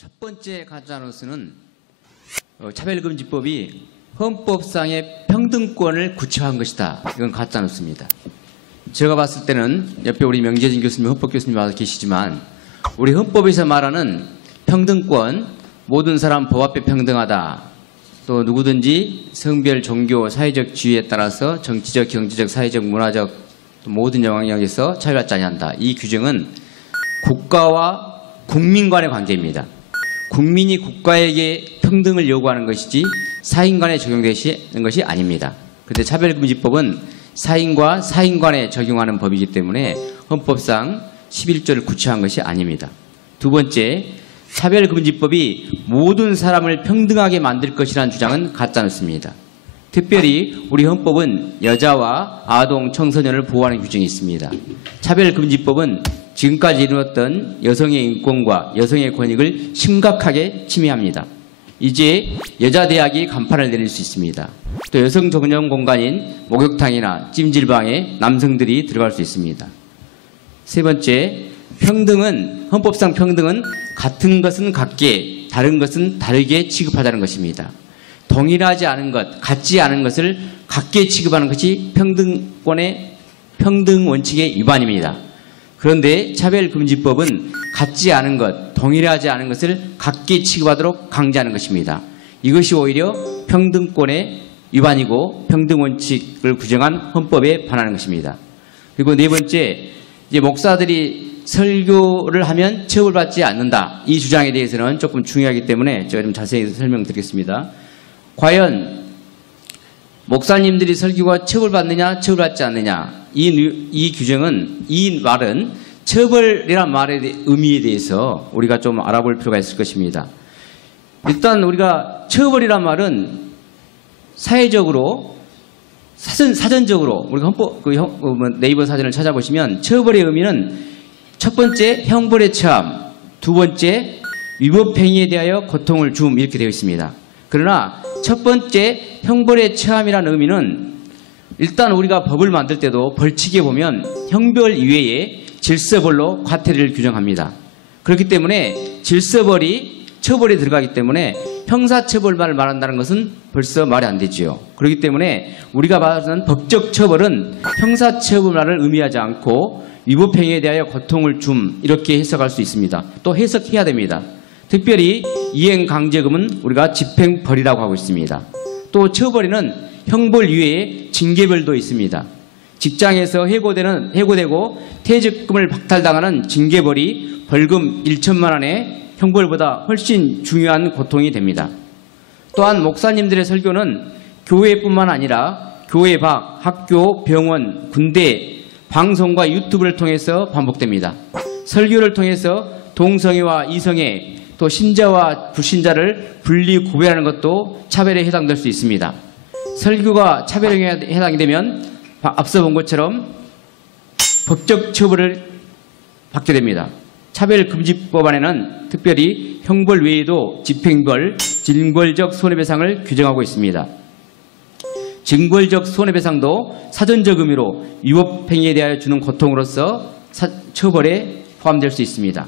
첫 번째 가짜뉴스는 차별금지법이 헌법상의 평등권을 구체화한 것이다. 이건 가짜뉴스입니다. 제가 봤을 때는 옆에 우리 명재진 교수님, 헌법 교수님 와서 계시지만 우리 헌법에서 말하는 평등권, 모든 사람 법 앞에 평등하다. 또 누구든지 성별, 종교, 사회적 지위에 따라서 정치적, 경제적, 사회적, 문화적 모든 영역에서 차별받지 아니한다. 이 규정은 국가와 국민 간의 관계입니다. 국민이 국가에게 평등을 요구하는 것이지 사인 간에 적용되는 것이 아닙니다. 그런데 차별금지법은 사인과 사인 간에 적용하는 법이기 때문에 헌법상 11조를 구체화한 것이 아닙니다. 두 번째, 차별금지법이 모든 사람을 평등하게 만들 것이라는 주장은 가짜뉴스입니다. 특별히 우리 헌법은 여자와 아동, 청소년을 보호하는 규정이 있습니다. 차별금지법은 지금까지 이루었던 여성의 인권과 여성의 권익을 심각하게 침해합니다. 이제 여자 대학이 간판을 내릴 수 있습니다. 또 여성 전용 공간인 목욕탕이나 찜질방에 남성들이 들어갈 수 있습니다. 세 번째, 평등은, 헌법상 평등은 같은 것은 같게, 다른 것은 다르게 취급하자는 것입니다. 동일하지 않은 것, 같지 않은 것을 같게 취급하는 것이 평등권의 평등 원칙의 위반입니다. 그런데 차별금지법은 같지 않은 것, 동일하지 않은 것을 같게 취급하도록 강제하는 것입니다. 이것이 오히려 평등권의 위반이고 평등원칙을 규정한 헌법에 반하는 것입니다. 그리고 네 번째, 이제 목사들이 설교를 하면 처벌받지 않는다. 이 주장에 대해서는 조금 중요하기 때문에 제가 좀 자세히 설명드리겠습니다. 과연 목사님들이 설교가 처벌받느냐, 처벌받지 않느냐. 이 규정은, 이 말은 처벌이란 말의 의미에 대해서 우리가 좀 알아볼 필요가 있을 것입니다. 일단 우리가 처벌이란 말은 사회적으로, 사전적으로, 우리가 헌법, 네이버 사전을 찾아보시면 처벌의 의미는 첫 번째, 형벌에 처함, 두 번째, 위법행위에 대하여 고통을 줌, 이렇게 되어 있습니다. 그러나 첫 번째, 형벌에 처함이라는 의미는 일단 우리가 법을 만들 때도 벌칙에 보면 형벌 이외에 질서벌로 과태료를 규정합니다. 그렇기 때문에 질서벌이 처벌에 들어가기 때문에 형사처벌만을 말한다는 것은 벌써 말이 안 되지요. 그렇기 때문에 우리가 말하는 법적 처벌은 형사처벌만을 의미하지 않고 위법행위에 대하여 고통을 줌, 이렇게 해석할 수 있습니다. 또 해석해야 됩니다. 특별히 이행강제금은 우리가 집행벌이라고 하고 있습니다. 또 처벌에는 형벌 이외에 징계벌도 있습니다. 직장에서 해고되고 퇴직금을 박탈당하는 징계벌이 벌금 1천만 원의 형벌보다 훨씬 중요한 고통이 됩니다. 또한 목사님들의 설교는 교회뿐만 아니라 교회 밖, 학교, 병원, 군대, 방송과 유튜브를 통해서 반복됩니다. 설교를 통해서 동성애와 이성애, 또 신자와 불신자를 분리 구별하는 것도 차별에 해당될 수 있습니다. 설교가 차별에 해당이 되면 앞서 본 것처럼 법적 처벌을 받게 됩니다. 차별금지법안에는 특별히 형벌 외에도 집행벌, 징벌적 손해배상을 규정하고 있습니다. 징벌적 손해배상도 사전적 의미로 위법행위에 대하여 주는 고통으로서 처벌에 포함될 수 있습니다.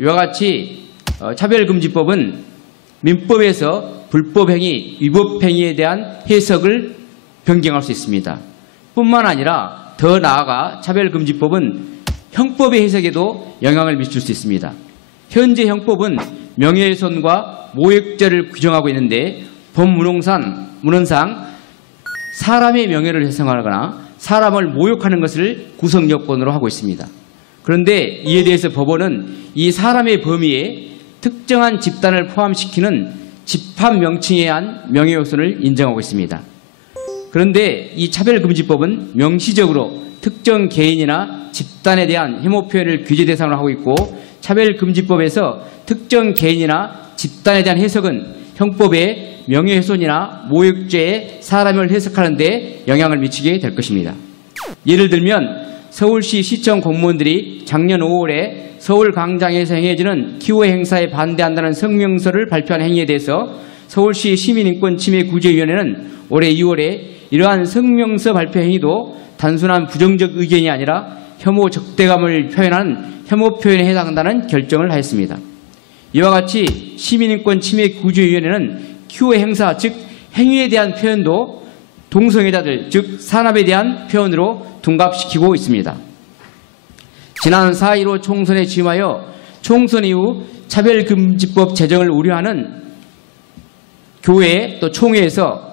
이와 같이 차별금지법은 민법에서 불법행위, 위법행위에 대한 해석을 변경할 수 있습니다. 뿐만 아니라 더 나아가 차별금지법은 형법의 해석에도 영향을 미칠 수 있습니다. 현재 형법은 명예훼손과 모욕죄를 규정하고 있는데 법문헌상 사람의 명예를 훼손하거나 사람을 모욕하는 것을 구성요건으로 하고 있습니다. 그런데 이에 대해서 법원은 이 사람의 범위에 특정한 집단을 포함시키는 집합 명칭에 의한 명예훼손을 인정하고 있습니다. 그런데 이 차별금지법은 명시적으로 특정 개인이나 집단에 대한 혐오 표현을 규제 대상으로 하고 있고 차별금지법에서 특정 개인이나 집단에 대한 해석은 형법의 명예훼손이나 모욕죄에 사람을 해석하는 데 영향을 미치게 될 것입니다. 예를 들면 서울시 시청 공무원들이 작년 5월에 서울광장에서 행해지는 기호 행사에 반대한다는 성명서를 발표한 행위에 대해서 서울시 시민인권침해구제위원회는 올해 2월에 이러한 성명서 발표 행위도 단순한 부정적 의견이 아니라 혐오 적대감을 표현한 혐오 표현에 해당한다는 결정을 하였습니다. 이와 같이 시민인권 침해 구제위원회는 기호 행사, 즉 행위에 대한 표현도 동성애자들, 즉 산업에 대한 표현으로 둔갑시키고 있습니다. 지난 4.15 총선에 취임하여 총선 이후 차별금지법 제정을 우려하는 교회 또 총회에서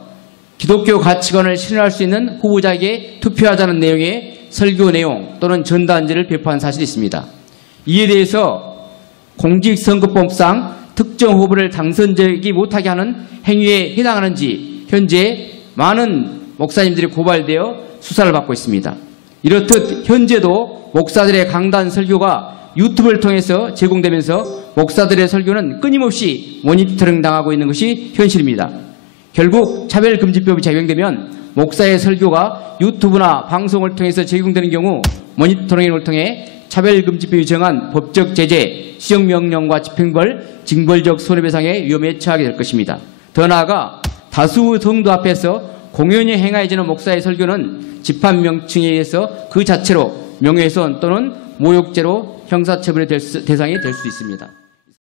기독교 가치관을 실현할 수 있는 후보자에게 투표하자는 내용의 설교 내용 또는 전단지를 배포한 사실이 있습니다. 이에 대해서 공직선거법상 특정 후보를 당선되지 못하게 하는 행위에 해당하는지 현재 많은 목사님들이 고발되어 수사를 받고 있습니다. 이렇듯 현재도 목사들의 강단 설교가 유튜브를 통해서 제공되면서 목사들의 설교는 끊임없이 모니터링 당하고 있는 것이 현실입니다. 결국 차별금지법이 적용되면 목사의 설교가 유튜브나 방송을 통해서 제공되는 경우 모니터링을 통해 차별금지법이 정한 법적 제재, 시정명령과 집행벌, 징벌적 손해배상의 위험에 처하게 될 것입니다. 더 나아가 다수 성도 앞에서 공연히 행하여지는 목사의 설교는 집합명칭에 의해서 그 자체로 명예훼손 또는 모욕죄로 형사처벌의 대상이 될 수 있습니다.